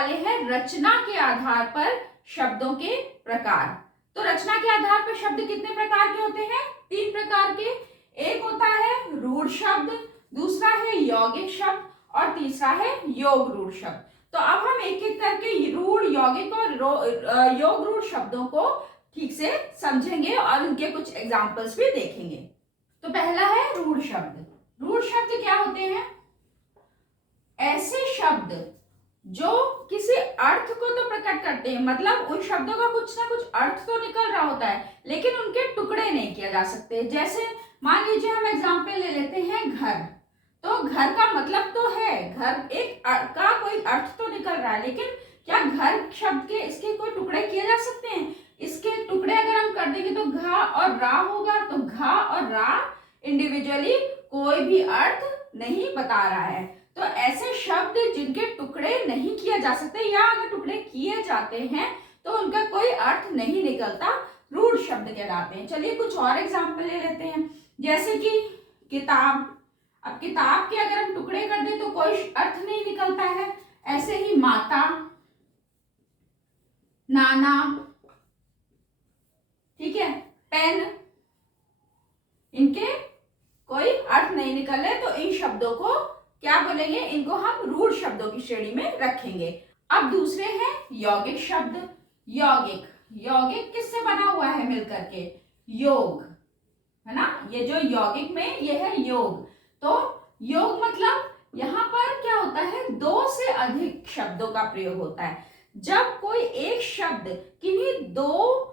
वाले हैं रचना के आधार पर शब्दों के प्रकार। तो रचना के आधार पर शब्द कितने प्रकार के होते हैं? 3 प्रकार के। एक होता है रूढ़ शब्द, दूसरा है यौगिक शब्द और तीसरा है योग रूढ़ शब्द। तो अब हम एक एक करके रूढ़, यौगिक और योग रूढ़ शब्दों को ठीक से समझेंगे और उनके कुछ एग्जाम्पल्स भी देखेंगे। तो पहला है रूढ़ शब्द। रूढ़ शब्द क्या होते हैं? ऐसे शब्द जो किसी अर्थ को तो प्रकट करते हैं, मतलब उन शब्दों का कुछ ना कुछ अर्थ तो निकल रहा होता है, लेकिन उनके टुकड़े नहीं किए जा सकते। जैसे मान लीजिए हम एग्जाम्पल ले लेते हैं घर। तो घर का मतलब तो है, घर एक का कोई अर्थ तो निकल रहा है, लेकिन क्या घर शब्द के इसके कोई टुकड़े किए जा सकते हैं? इसके टुकड़े अगर हम कर देंगे तो घा और रा होगा। तो घा और रा इंडिविजुअली कोई भी अर्थ नहीं बता रहा है। तो ऐसे शब्द जिनके टुकड़े नहीं किए जा सकते या अगर टुकड़े किए जाते हैं तो उनका कोई अर्थ नहीं निकलता, रूढ़ शब्द कहलाते हैं। चलिए कुछ और एग्जाम्पल ले लेते हैं। जैसे कि किताब। अब किताब के अगर हम टुकड़े कर दें तो कोई अर्थ नहीं निकलता है। ऐसे ही माता, नाना, ठीक है, पेन, इनके कोई अर्थ नहीं निकल रहे, तो इन शब्दों को क्या बोलेंगे? इनको हम रूढ़ शब्दों की श्रेणी में रखेंगे। अब दूसरे हैं यौगिक शब्द। यौगिक, यौगिक किससे बना हुआ है मिलकर के? योग, है ना। ये जो यौगिक में ये है योग। तो योग मतलब यहाँ पर क्या होता है? 2 से अधिक शब्दों का प्रयोग होता है। जब कोई एक शब्द किन्हीं 2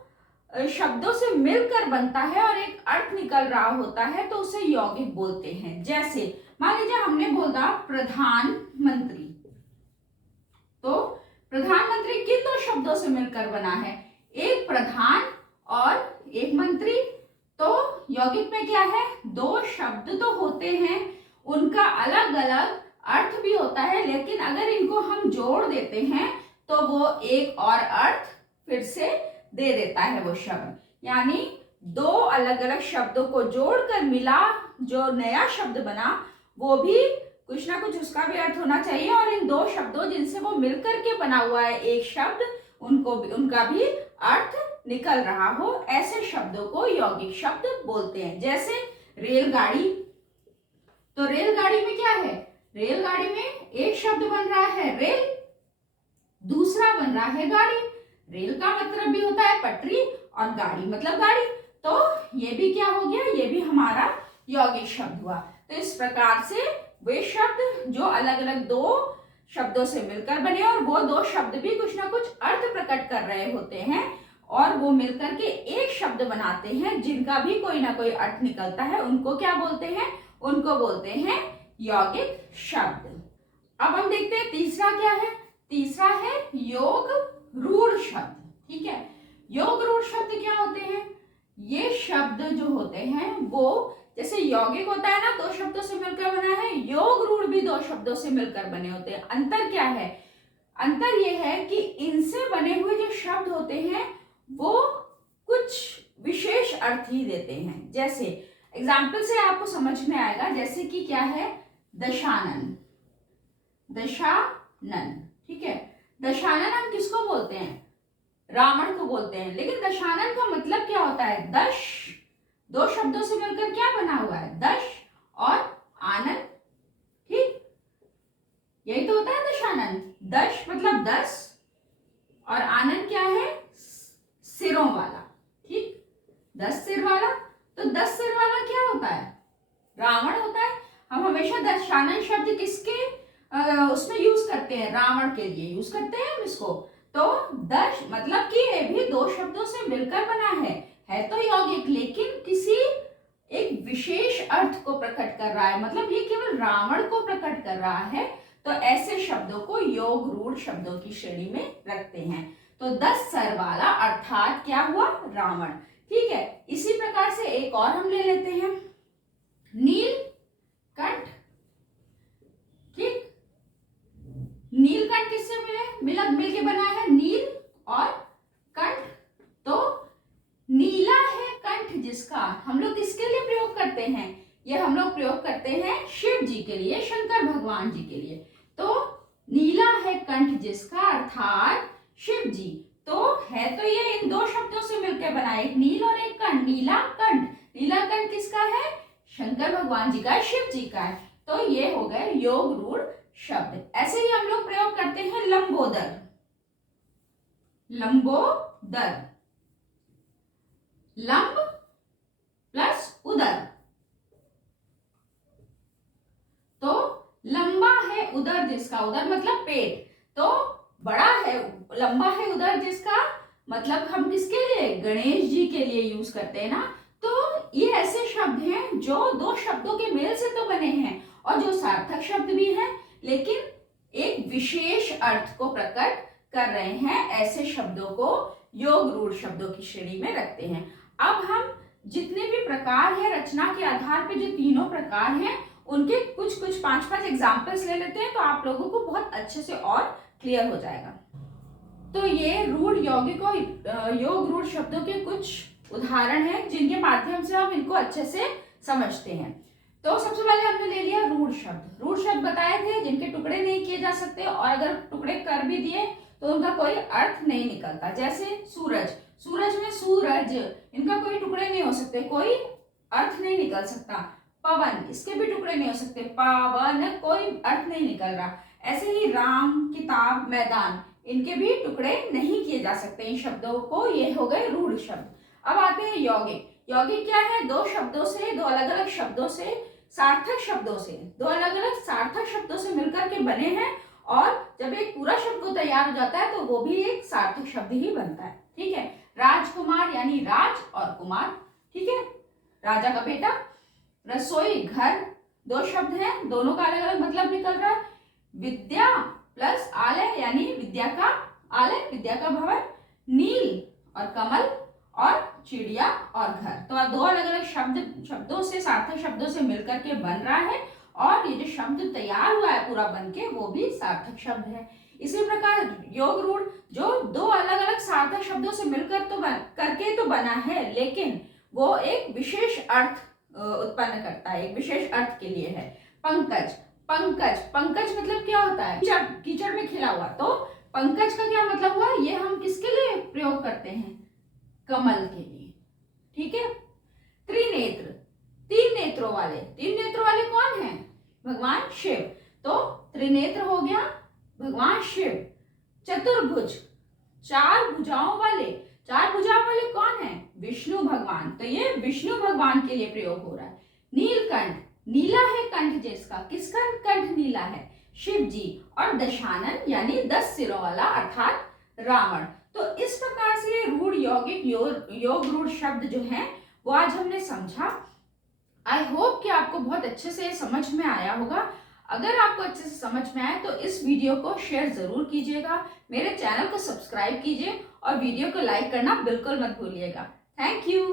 शब्दों से मिलकर बनता है और एक अर्थ निकल रहा होता है तो उसे यौगिक बोलते हैं। जैसे मान लीजिए हमने बोला प्रधानमंत्री। तो प्रधानमंत्री किन 2 शब्दों से मिलकर बना है? एक प्रधान और एक मंत्री। तो यौगिक में क्या है? 2 शब्द तो होते हैं, उनका अलग अलग अर्थ भी होता है, लेकिन अगर इनको हम जोड़ देते हैं तो वो एक और अर्थ फिर से दे देता है वो शब्द। यानी 2 अलग अलग शब्दों को जोड़कर मिला जो नया शब्द बना, वो भी कुछ ना कुछ उसका भी अर्थ होना चाहिए, और इन 2 शब्दों जिनसे वो मिलकर के बना हुआ है एक शब्द, उनका भी अर्थ निकल रहा हो, ऐसे शब्दों को यौगिक शब्द बोलते हैं। जैसे रेलगाड़ी। तो रेलगाड़ी में क्या है? रेलगाड़ी में एक शब्द बन रहा है रेल, दूसरा बन रहा है गाड़ी। रेल का मतलब भी होता है पटरी और गाड़ी मतलब गाड़ी। तो ये भी क्या हो गया? ये भी हमारा यौगिक शब्द हुआ। तो इस प्रकार से वे शब्द जो अलग अलग 2 शब्दों से मिलकर बने और वो 2 शब्द भी कुछ ना कुछ अर्थ प्रकट कर रहे होते हैं और वो मिलकर के एक शब्द बनाते हैं जिनका भी कोई ना कोई अर्थ निकलता है, उनको क्या बोलते हैं? उनको बोलते हैं यौगिक शब्द। अब हम देखते हैं तीसरा क्या है। तीसरा है योग रूढ़ शब्द। ठीक है, योग रूढ़ शब्द क्या होते हैं? ये शब्द जो होते हैं वो जैसे यौगिक होता है ना 2 शब्दों से मिलकर बना है, योग रूढ़ भी 2 शब्दों से मिलकर बने होते हैं। अंतर क्या है? अंतर ये है कि इनसे बने हुए जो शब्द होते हैं वो कुछ विशेष अर्थ ही देते हैं। जैसे एग्जाम्पल से आपको समझ में आएगा। जैसे कि क्या है? दशानन। दशानन, ठीक है। दशानन हम किसको बोलते हैं? रावण को बोलते हैं। लेकिन दशानन का मतलब क्या होता है? दश, 2 शब्दों से मिलकर क्या बना हुआ है? दश और आनंद, ठीक, यही तो होता है दशानन। दश मतलब 10 और आनंद क्या है? सिरों वाला, ठीक, 10 सिर वाला। तो 10 सिर वाला क्या होता है? रावण होता है। हम हमेशा दशानन शब्द किसके उसमें यूज करते हैं? रावण के लिए यूज करते हैं हम इसको। तो दश मतलब कि ये भी 2 शब्दों से मिलकर बना है तो यौगिक, लेकिन किसी एक विशेष अर्थ को प्रकट कर रहा है, मतलब ये केवल रावण को प्रकट कर रहा है। तो ऐसे शब्दों को योग रूढ़ शब्दों की श्रेणी में रखते हैं। तो 10 सर वाला अर्थात क्या हुआ? रावण, ठीक है। इसी प्रकार से एक और हम ले लेते हैं, नीलकंठ, ठीक। नीलकंठ किससे मिल के बना है? नील और कंठ। तो नीला है कंठ जिसका, हम लोग किसके लिए प्रयोग करते हैं? ये हम लोग प्रयोग करते हैं शिव जी के लिए, शंकर भगवान जी के लिए। तो नीला है कंठ जिसका अर्थात शिव जी। तो है तो ये इन दो शब्दों से मिलकर बना, एक नील और एक कंठ, नीला कंठ। नीला कंठ किसका है? शंकर भगवान जी का, शिव जी का है। तो ये हो गए योग रूढ़ शब्द। ऐसे ही हम लोग प्रयोग करते हैं लंबोदर। लंबोदर, लंब प्लस उदर, तो लंबा है उदर जिसका, उदर मतलब पेट, तो बड़ा है, लंबा है उदर जिसका मतलब हम किसके लिए? गणेश जी के लिए यूज करते हैं ना। तो ये ऐसे शब्द हैं जो दो शब्दों के मेल से तो बने हैं और जो सार्थक शब्द भी हैं, लेकिन एक विशेष अर्थ को प्रकट कर रहे हैं। ऐसे शब्दों को योग रूढ़ शब्दों की श्रेणी में रखते हैं। अब हम जितने भी प्रकार है रचना के आधार पर, जो तीनों प्रकार हैं, उनके कुछ 5 एग्जाम्पल्स ले लेते हैं, तो आप लोगों को बहुत अच्छे से और क्लियर हो जाएगा। तो ये रूढ़ यौगिक और योग रूढ़ शब्दों के कुछ उदाहरण हैं जिनके माध्यम से हम इनको अच्छे से समझते हैं। तो सबसे पहले हमने ले लिया रूढ़ शब्द। रूढ़ शब्द बताए थे जिनके टुकड़े नहीं किए जा सकते, और अगर टुकड़े कर भी दिए तो उनका कोई अर्थ नहीं निकलता। जैसे सूरज, सूरज में सूरज, इनका कोई टुकड़े नहीं हो सकते, कोई अर्थ नहीं निकल सकता। पवन, इसके भी टुकड़े नहीं हो सकते, पावन, कोई अर्थ नहीं निकल रहा। ऐसे ही राम, किताब, मैदान, इनके भी टुकड़े नहीं किए जा सकते इन शब्दों को। ये हो गए रूढ़ शब्द। अब आते हैं यौगिक। यौगिक क्या है? दो शब्दों से, दो अलग अलग शब्दों से, सार्थक शब्दों से, दो अलग अलग सार्थक शब्दों से मिलकर के बने हैं, और जब एक पूरा शब्द तैयार हो जाता है तो वो भी एक सार्थक शब्द ही बनता है। ठीक है। राजकुमार यानी राज और कुमार, ठीक है, राजा का बेटा। रसोई, घर, दो शब्द हैं, दोनों का अलग अलग मतलब निकल रहा है। विद्या प्लस आलय यानी विद्या का आलय, विद्या का भवन। नील और कमल, और चिड़िया और घर। तो दो अलग अलग शब्दों से, सार्थक शब्दों से मिलकर के बन रहा है, और ये जो शब्द तैयार हुआ है पूरा बन के, वो भी सार्थक शब्द है। इसी प्रकार योग रूढ़ जो दो अलग अलग सार्थक शब्दों से मिलकर करके तो बना है, लेकिन वो एक विशेष अर्थ उत्पन्न करता है, एक विशेष अर्थ के लिए है। पंकज, पंकज, पंकज मतलब क्या होता है? कीचड़ में खिला हुआ। तो पंकज का क्या मतलब हुआ? ये हम किसके लिए प्रयोग करते हैं? कमल के लिए। ठीक है। त्रिनेत्र, तीन नेत्रों वाले, तीन नेत्रों वाले कौन है? भगवान शिव। तो त्रिनेत्र हो गया भगवान शिव। चतुर्भुज, चार भुजाओं वाले, चार भुजाओं वाले कौन है? विष्णु भगवान। तो ये विष्णु भगवान के लिए प्रयोग हो रहा है। नीलकंठ, नीला है कंठ जिसका, किसका कंठ नीला है? शिव जी। और दशानन यानी 10 सिरों वाला अर्थात रावण। तो इस प्रकार से रूढ़ यौगिक योग रूढ़ शब्द जो हैं वो आज हमने समझा। आई होप कि आपको बहुत अच्छे से समझ में आया होगा। अगर आपको अच्छे से समझ में आए तो इस वीडियो को शेयर जरूर कीजिएगा, मेरे चैनल को सब्सक्राइब कीजिए और वीडियो को लाइक करना बिल्कुल मत भूलिएगा। Thank you.